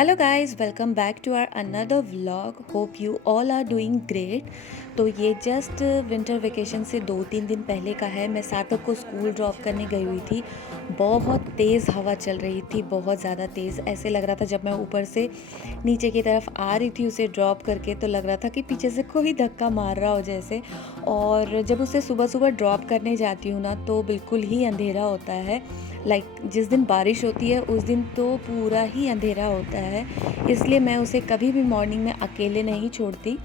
Hello guys, welcome back to our another vlog. Hope you all are doing great. तो ये just winter vacation से 2-3 दिन पहले का है। मैं सार्थक को स्कूल ड्रॉप करने गई हुई थी। बहुत तेज़ हवा चल रही थी, बहुत ज़्यादा तेज़। ऐसे लग रहा था जब मैं ऊपर से नीचे की तरफ आ रही थी उसे ड्रॉप करके, तो लग रहा था कि पीछे से कोई धक्का मार रहा हो जैसे। और जब उसे सुबह सुबह ड्रॉप करने जाती हूँ ना, तो बिल्कुल ही अंधेरा होता है। जिस दिन बारिश होती है उस दिन तो पूरा ही अंधेरा होता है। इसलिए मैं उसे कभी भी मॉर्निंग में अकेले नहीं छोड़ती।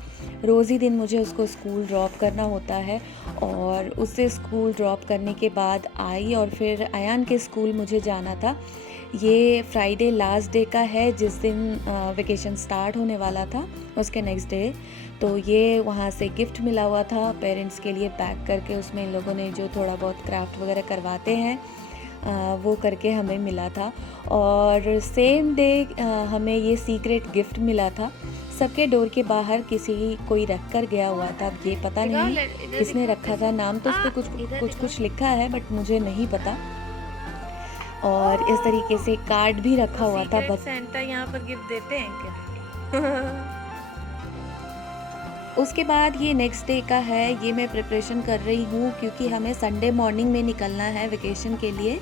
रोज़ ही दिन मुझे उसको स्कूल ड्रॉप करना होता है। और उसे स्कूल ड्रॉप करने के बाद आई और फिर अयान के स्कूल मुझे जाना था। ये फ्राइडे लास्ट डे का है, जिस दिन वेकेशन स्टार्ट होने वाला था उसके नेक्स्ट डे। तो ये वहाँ से गिफ्ट मिला हुआ था पेरेंट्स के लिए पैक करके। उसमें इन लोगों ने जो थोड़ा बहुत क्राफ्ट वगैरह करवाते हैं वो करके हमें मिला था। और सेम डे हमें ये सीक्रेट गिफ्ट मिला था। सबके डोर के बाहर कोई रख कर गया हुआ था। अब ये पता नहीं किसने रखा था, नाम तो उस पर कुछ लिखा है बट मुझे नहीं पता। और इस तरीके से कार्ड भी रखा हुआ था। बट सेंटा यहाँ पर गिफ्ट देते हैं क्या? उसके बाद ये नेक्स्ट डे का है। ये मैं प्रिपरेशन कर रही हूँ क्योंकि हमें संडे मॉर्निंग में निकलना है वेकेशन के लिए।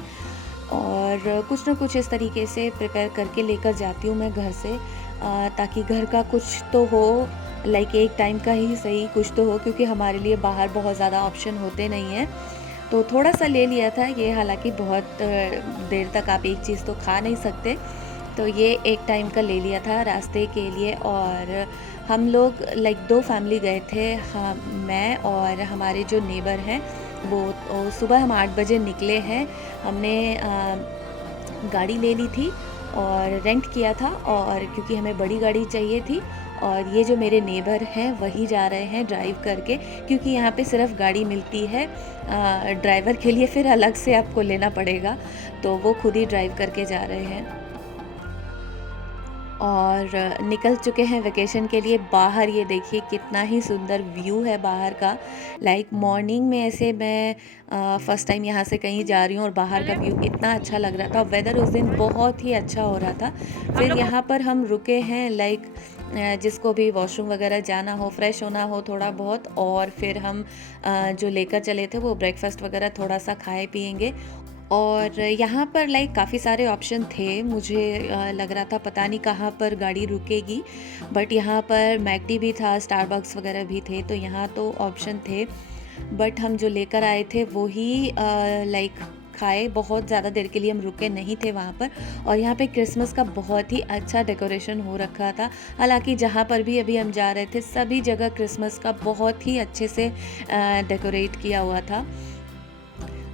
और कुछ ना कुछ इस तरीके से प्रिपेयर करके लेकर जाती हूँ मैं घर से, ताकि घर का कुछ तो हो। एक टाइम का ही सही कुछ तो हो, क्योंकि हमारे लिए बाहर बहुत ज़्यादा ऑप्शन होते नहीं हैं। तो थोड़ा सा ले लिया था ये, हालांकि बहुत देर तक आप एक चीज़ तो खा नहीं सकते। तो ये एक टाइम का ले लिया था रास्ते के लिए। और हम लोग दो फैमिली गए थे, हाँ, मैं और हमारे जो नेबर हैं वो सुबह हम 8 बजे निकले हैं। हमने गाड़ी ले ली थी और रेंट किया था, और क्योंकि हमें बड़ी गाड़ी चाहिए थी। और ये जो मेरे नेबर हैं वही जा रहे हैं ड्राइव करके, क्योंकि यहाँ पे सिर्फ गाड़ी मिलती है। ड्राइवर के लिए फिर अलग से आपको लेना पड़ेगा, तो वो खुद ही ड्राइव करके जा रहे हैं। और निकल चुके हैं वेकेशन के लिए। बाहर ये देखिए कितना ही सुंदर व्यू है बाहर का। मॉर्निंग में ऐसे मैं फ़र्स्ट टाइम यहाँ से कहीं जा रही हूँ और बाहर का व्यू इतना अच्छा लग रहा था। वेदर उस दिन बहुत ही अच्छा हो रहा था। फिर यहाँ पर हम रुके हैं, जिसको भी वॉशरूम वगैरह जाना हो, फ्रेश होना हो थोड़ा बहुत, और फिर हम जो लेकर चले थे वो ब्रेकफास्ट वगैरह थोड़ा सा खाए पिएंगे। और यहाँ पर काफ़ी सारे ऑप्शन थे। मुझे लग रहा था पता नहीं कहाँ पर गाड़ी रुकेगी, बट यहाँ पर मैकडी भी था, स्टारबक्स वगैरह भी थे, तो यहाँ तो ऑप्शन थे। बट हम जो लेकर आए थे वो ही खाए। बहुत ज़्यादा देर के लिए हम रुके नहीं थे वहाँ पर। और यहाँ पे क्रिसमस का बहुत ही अच्छा डेकोरेशन हो रखा था। हालांकि जहाँ पर भी अभी हम जा रहे थे सभी जगह क्रिसमस का बहुत ही अच्छे से डेकोरेट किया हुआ था।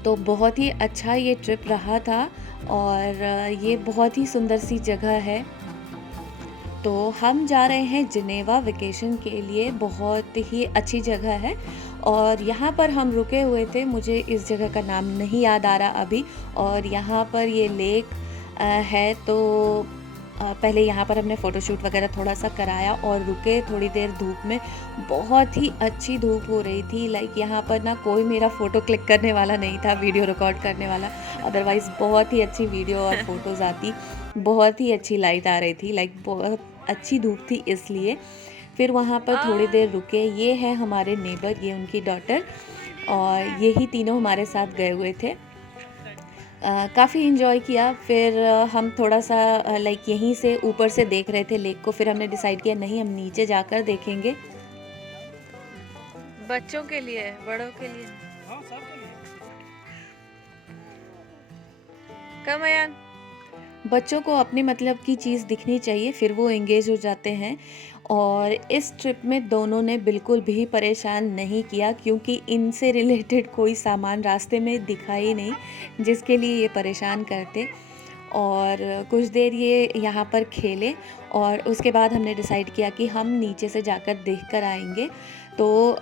तो बहुत ही अच्छा ये ट्रिप रहा था। और ये बहुत ही सुंदर सी जगह है। तो हम जा रहे हैं जिनेवा वेकेशन के लिए। बहुत ही अच्छी जगह है। और यहाँ पर हम रुके हुए थे, मुझे इस जगह का नाम नहीं याद आ रहा अभी। और यहाँ पर ये लेक है। तो पहले यहाँ पर हमने फ़ोटोशूट वगैरह थोड़ा सा कराया और रुके थोड़ी देर धूप में। बहुत ही अच्छी धूप हो रही थी। यहाँ पर ना कोई मेरा फ़ोटो क्लिक करने वाला नहीं था, वीडियो रिकॉर्ड करने वाला। अदरवाइज़ बहुत ही अच्छी वीडियो और फ़ोटोज़ आती। बहुत ही अच्छी लाइट आ रही थी, बहुत अच्छी धूप थी इसलिए। फिर वहाँ पर थोड़ी देर रुके। ये है हमारे नेबर, ये उनकी डॉटर, और यही तीनों हमारे साथ गए हुए थे। काफ़ी इन्जॉय किया। फिर हम थोड़ा सा यहीं से ऊपर से देख रहे थे लेक को। फिर हमने डिसाइड किया नहीं, हम नीचे जाकर देखेंगे। बच्चों के लिए, बड़ों के लिए। हाँ, सबके लिए। कम अयान। बच्चों को अपने मतलब की चीज़ दिखनी चाहिए, फिर वो एंगेज हो जाते हैं। और इस ट्रिप में दोनों ने बिल्कुल भी परेशान नहीं किया, क्योंकि इनसे रिलेटेड कोई सामान रास्ते में दिखा ही नहीं जिसके लिए ये परेशान करते। और कुछ देर ये यहाँ पर खेले, और उसके बाद हमने डिसाइड किया कि हम नीचे से जाकर देख कर आएंगे। तो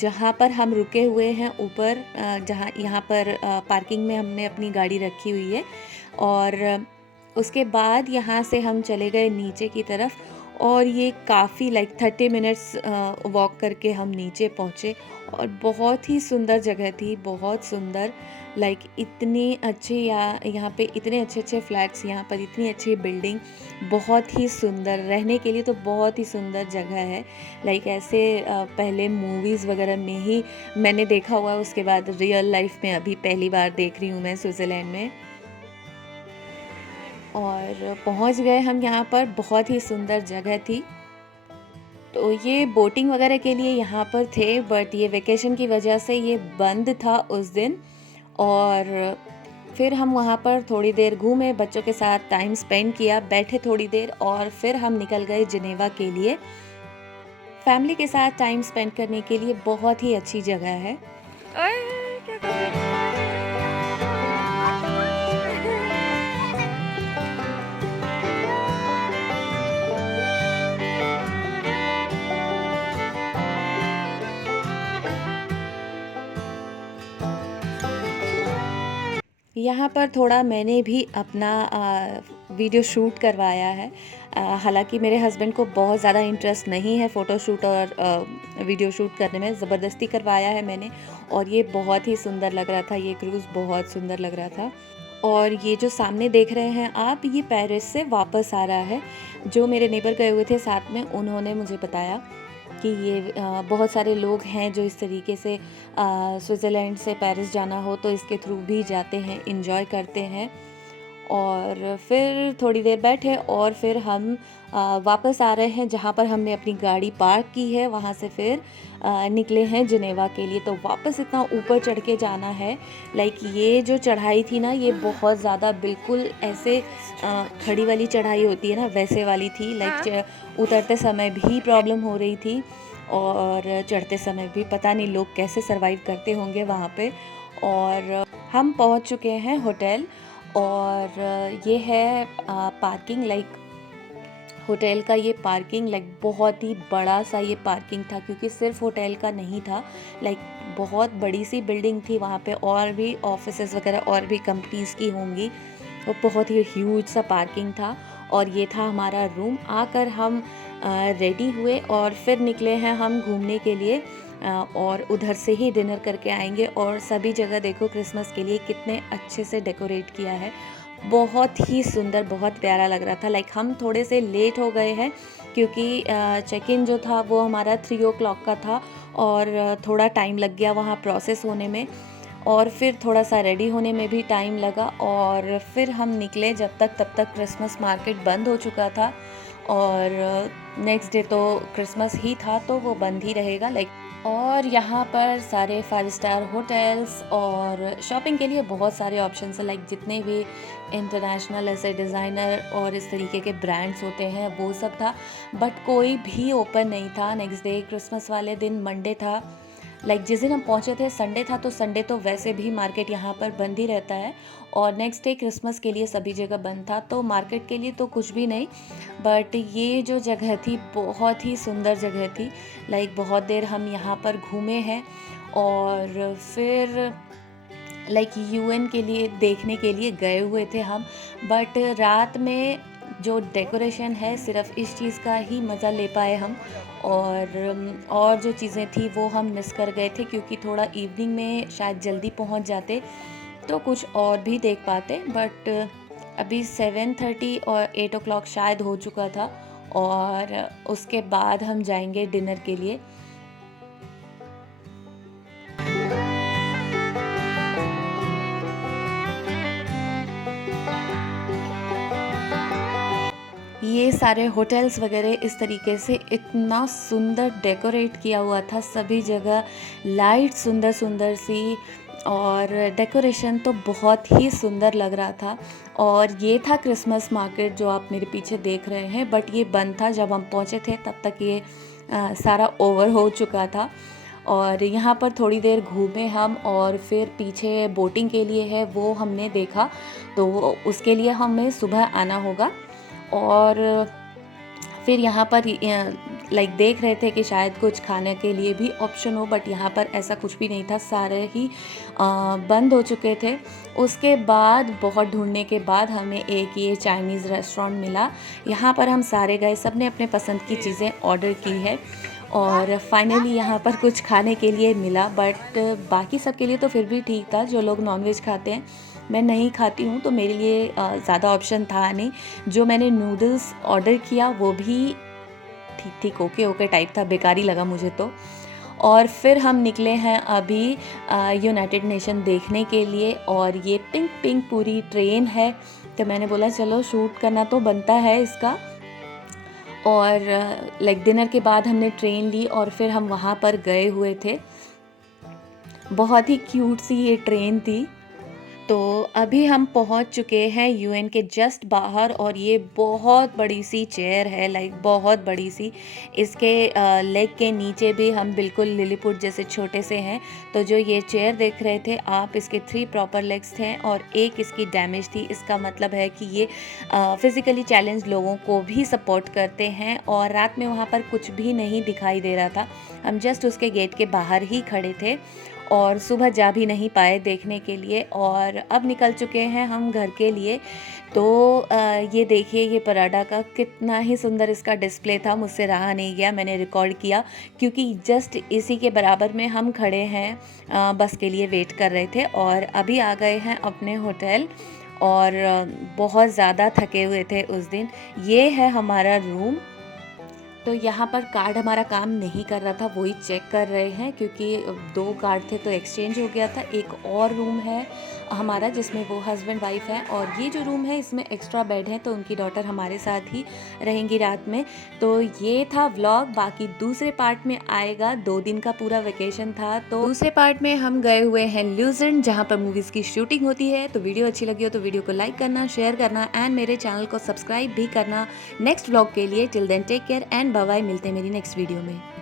जहाँ पर हम रुके हुए हैं ऊपर, जहाँ यहाँ पर पार्किंग में हमने अपनी गाड़ी रखी हुई है। और उसके बाद यहाँ से हम चले गए नीचे की तरफ। और ये काफ़ी लाइक 30 मिनट्स वॉक करके हम नीचे पहुँचे और बहुत ही सुंदर जगह थी, बहुत सुंदर। लाइक इतने अच्छे यहाँ पे इतने अच्छे अच्छे फ्लैट्स, यहाँ पर इतनी अच्छी बिल्डिंग, बहुत ही सुंदर, रहने के लिए तो बहुत ही सुंदर जगह है। लाइक ऐसे पहले मूवीज़ वगैरह में ही मैंने देखा हुआ, उसके बाद रियल लाइफ में अभी पहली बार देख रही हूँ मैं स्विट्ज़रलैंड में। और पहुँच गए हम यहाँ पर, बहुत ही सुंदर जगह थी। तो ये बोटिंग वगैरह के लिए यहाँ पर थे, बट ये वेकेशन की वजह से ये बंद था उस दिन। और फिर हम वहाँ पर थोड़ी देर घूमे, बच्चों के साथ टाइम स्पेंड किया, बैठे थोड़ी देर और फिर हम निकल गए जिनेवा के लिए। फैमिली के साथ टाइम स्पेंड करने के लिए बहुत ही अच्छी जगह है। ओए क्या कर रहे हो? यहाँ पर थोड़ा मैंने भी अपना वीडियो शूट करवाया है। हालांकि मेरे हस्बैंड को बहुत ज़्यादा इंटरेस्ट नहीं है फ़ोटो शूट और वीडियो शूट करने में, ज़बरदस्ती करवाया है मैंने। और ये बहुत ही सुंदर लग रहा था, ये क्रूज़ बहुत सुंदर लग रहा था। और ये जो सामने देख रहे हैं आप, ये पेरिस से वापस आ रहा है। जो मेरे नेबर गए हुए थे साथ में, उन्होंने मुझे बताया कि ये बहुत सारे लोग हैं जो इस तरीके से स्विट्ज़रलैंड से पेरिस जाना हो तो इसके थ्रू भी जाते हैं, एंजॉय करते हैं। और फिर थोड़ी देर बैठे और फिर हम वापस आ रहे हैं जहाँ पर हमने अपनी गाड़ी पार्क की है, वहाँ से फिर निकले हैं जिनेवा के लिए। तो वापस इतना ऊपर चढ़ के जाना है, लाइक ये जो चढ़ाई थी ना, ये बहुत ज़्यादा बिल्कुल ऐसे खड़ी वाली चढ़ाई होती है ना, वैसे वाली थी। लाइक उतरते समय भी प्रॉब्लम हो रही थी और चढ़ते समय भी, पता नहीं लोग कैसे सरवाइव करते होंगे वहाँ पे। और हम पहुँच चुके हैं होटल, और ये है पार्किंग, लाइक होटल का ये पार्किंग, लाइक बहुत ही बड़ा सा ये पार्किंग था, क्योंकि सिर्फ होटल का नहीं था, लाइक बहुत बड़ी सी बिल्डिंग थी वहाँ पे, और भी ऑफिसेज वगैरह और भी कंपनीज़ की होंगी। तो बहुत ही ह्यूज सा पार्किंग था। और ये था हमारा रूम। आकर हम रेडी हुए और फिर निकले हैं हम घूमने के लिए, और उधर से ही डिनर करके आएंगे। और सभी जगह देखो क्रिसमस के लिए कितने अच्छे से डेकोरेट किया है, बहुत ही सुंदर, बहुत प्यारा लग रहा था। लाइक हम थोड़े से लेट हो गए हैं क्योंकि चेक इन जो था वो हमारा 3 o'clock का था, और थोड़ा टाइम लग गया वहाँ प्रोसेस होने में, और फिर थोड़ा सा रेडी होने में भी टाइम लगा। और फिर हम निकले, तब तक क्रिसमस मार्केट बंद हो चुका था। और नेक्स्ट डे तो क्रिसमस ही था, तो वो बंद ही रहेगा लाइक। और यहाँ पर सारे 5 स्टार होटल्स और शॉपिंग के लिए बहुत सारे ऑप्शंस हैं, लाइक जितने भी इंटरनेशनल ऐसे डिज़ाइनर और इस तरीके के ब्रांड्स होते हैं वो सब था, बट कोई भी ओपन नहीं था। नेक्स्ट डे क्रिसमस वाले दिन मंडे था, लाइक जिस दिन हम पहुँचे थे संडे था, तो संडे तो वैसे भी मार्केट यहाँ पर बंद ही रहता है। और नेक्स्ट डे क्रिसमस के लिए सभी जगह बंद था, तो मार्केट के लिए तो कुछ भी नहीं। बट ये जो जगह थी बहुत ही सुंदर जगह थी, लाइक बहुत देर हम यहाँ पर घूमे हैं। और फिर लाइक यूएन के लिए देखने के लिए गए हुए थे हम, बट रात में जो डेकोरेशन है सिर्फ इस चीज़ का ही मज़ा ले पाए हम। और जो चीज़ें थी वो हम मिस कर गए थे, क्योंकि थोड़ा इवनिंग में शायद जल्दी पहुंच जाते तो कुछ और भी देख पाते। बट अभी 7:30 और 8 o'clock शायद हो चुका था, और उसके बाद हम जाएंगे डिनर के लिए। ये सारे होटल्स वगैरह इस तरीके से इतना सुंदर डेकोरेट किया हुआ था, सभी जगह लाइट सुंदर सुंदर सी, और डेकोरेशन तो बहुत ही सुंदर लग रहा था। और ये था क्रिसमस मार्केट जो आप मेरे पीछे देख रहे हैं, बट ये बंद था जब हम पहुँचे थे, तब तक ये सारा ओवर हो चुका था। और यहाँ पर थोड़ी देर घूमे हम, और फिर पीछे बोटिंग के लिए है वो हमने देखा, तो उसके लिए हमें सुबह आना होगा। और फिर यहाँ पर लाइक देख रहे थे कि शायद कुछ खाने के लिए भी ऑप्शन हो, बट यहाँ पर ऐसा कुछ भी नहीं था, सारे ही बंद हो चुके थे। उसके बाद बहुत ढूंढने के बाद हमें एक ये चाइनीज़ रेस्टोरेंट मिला। यहाँ पर हम सारे गए, सब ने अपने पसंद की चीज़ें ऑर्डर की है और फाइनली यहाँ पर कुछ खाने के लिए मिला, बट बाकी सब के लिए तो फिर भी ठीक था। जो लोग नॉनवेज खाते हैं, मैं नहीं खाती हूँ, तो मेरे लिए ज़्यादा ऑप्शन था नहीं। जो मैंने नूडल्स ऑर्डर किया वो भी ठीक ठीक ओके ओके टाइप था, बेकारी लगा मुझे तो। और फिर हम निकले हैं अभी यूनाइटेड नेशन देखने के लिए, और ये पिंक पिंक पूरी ट्रेन है, तो मैंने बोला चलो शूट करना तो बनता है इसका। और लाइक डिनर के बाद हमने ट्रेन ली और फिर हम वहाँ पर गए हुए थे। बहुत ही क्यूट सी ये ट्रेन थी। तो अभी हम पहुंच चुके हैं यूएन के जस्ट बाहर, और ये बहुत बड़ी सी चेयर है, लाइक बहुत बड़ी सी। इसके लेग के नीचे भी हम बिल्कुल लिलीपुट जैसे छोटे से हैं। तो जो ये चेयर देख रहे थे आप, इसके 3 प्रॉपर लेग्स थे और एक इसकी डैमेज थी। इसका मतलब है कि ये फिज़िकली चैलेंज लोगों को भी सपोर्ट करते हैं। और रात में वहाँ पर कुछ भी नहीं दिखाई दे रहा था, हम जस्ट उसके गेट के बाहर ही खड़े थे और सुबह जा भी नहीं पाए देखने के लिए। और अब निकल चुके हैं हम घर के लिए। तो ये देखिए, ये पराडा का कितना ही सुंदर इसका डिस्प्ले था, मुझसे रहा नहीं गया, मैंने रिकॉर्ड किया क्योंकि जस्ट इसी के बराबर में हम खड़े हैं, बस के लिए वेट कर रहे थे। और अभी आ गए हैं अपने होटल, और बहुत ज़्यादा थके हुए थे उस दिन। ये है हमारा रूम। तो यहाँ पर कार्ड हमारा काम नहीं कर रहा था, वही चेक कर रहे हैं क्योंकि 2 कार्ड थे तो एक्सचेंज हो गया था। एक और रूम है हमारा जिसमें वो हस्बैंड वाइफ है, और ये जो रूम है इसमें एक्स्ट्रा बेड है, तो उनकी डॉटर हमारे साथ ही रहेंगी रात में। तो ये था व्लॉग, बाकी दूसरे पार्ट में आएगा। 2 दिन का पूरा वेकेशन था, तो दूसरे पार्ट में हम गए हुए हैं ल्यूज़र्न, जहाँ पर मूवीज़ की शूटिंग होती है। तो वीडियो अच्छी लगी हो तो वीडियो को लाइक करना, शेयर करना एंड मेरे चैनल को सब्सक्राइब भी करना नेक्स्ट व्लॉग के लिए। Till then take care and bye bye, मिलते हैं मेरी नेक्स्ट वीडियो में।